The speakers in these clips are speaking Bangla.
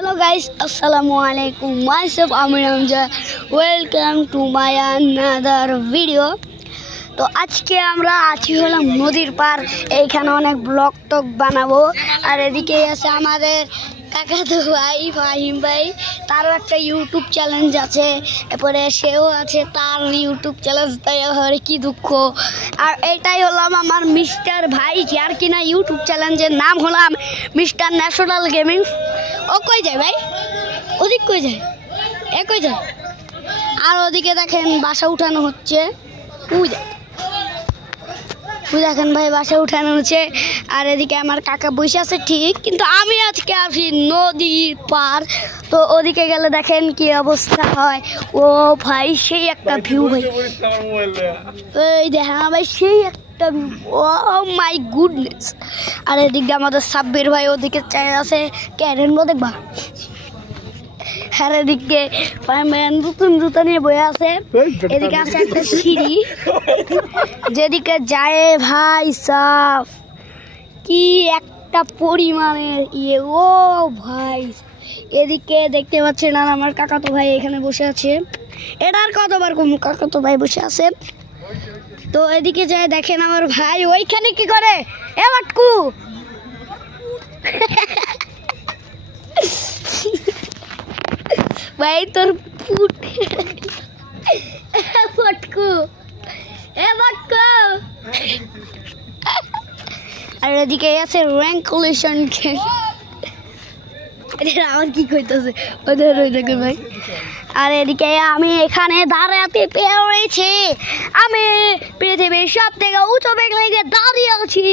Hello guys, Assalamualaikum. Myself Amir Hamza. Welcome to my another video. তো আজকে আমরা আছি হলাম নদীর পার। এইখানে অনেক ব্লগ টক বানাবো। আর এদিকে আছে আমাদের কাকাতো ভাই ফাহিম ভাই, তারও একটা ইউটিউব চ্যালেঞ্জ আছে। এরপরে সেও আছে, তার ইউটিউব চ্যালেঞ্জ, তাই আর কি দুঃখ। আর এটাই হলাম আমার মিস্টার ভাই, যার কিনা ইউটিউব চ্যালেঞ্জের নাম হলাম মিস্টার ন্যাশনাল গেমিং। ও কই যায় ভাই? ওদিক কই যায়? এ কই যায়? আর ওদিকে দেখেন বাসা উঠানো হচ্ছে। দেখেন ভাই বাসা উঠানো হচ্ছে। আর এদিকে আমার কাকা বসে আছে ঠিক, কিন্তু আমি আজকে আছি নদীর পার। তো ওদিকে গেলে দেখেন কি অবস্থা হয়। ও ভাই সেই একটা ভিউ ভাই, এই দেখেন ভাই সেই একটা ভিউ। O my goodness. আর এদিকে আমাদের সাব্বির ভাই ওদিকে চাই আছে, ক্যারেন দেখবা। আর এদিকে নতুন জুতা নিয়ে বয়ে আছে। এদিকে আছে একটা সিঁড়ি যেদিকে যায় ভাই সাফ, কি একটা পরিমাণের ইয়ে। ও ভাই এদিকে দেখতে পাচ্ছেন, আর আমার কাকাতো ভাই এখানে বসে আছে। এটার কতবার কম কাকাতো ভাই বসে আছে। তো এদিকে যায় দেখেন আমার ভাই ওইখানে কি করে। এ বাটকু ভাই তোর পুট ফটকু, এ ফটকু। আর এদিকে আছে র্যাঙ্ক কলিশন। আমার কি কইতেছে ওদের ওই দেখুন ভাই। আর এদিকে আমি এখানে দাঁড়াতে পেরেছি। আমি পৃথিবীর সব থেকে উঁচু বেগলাইকে দাঁড়িয়ে আছি।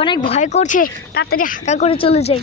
অনেক ভয় করছে, তাড়াতাড়ি হাঁকা করে চলে যাই।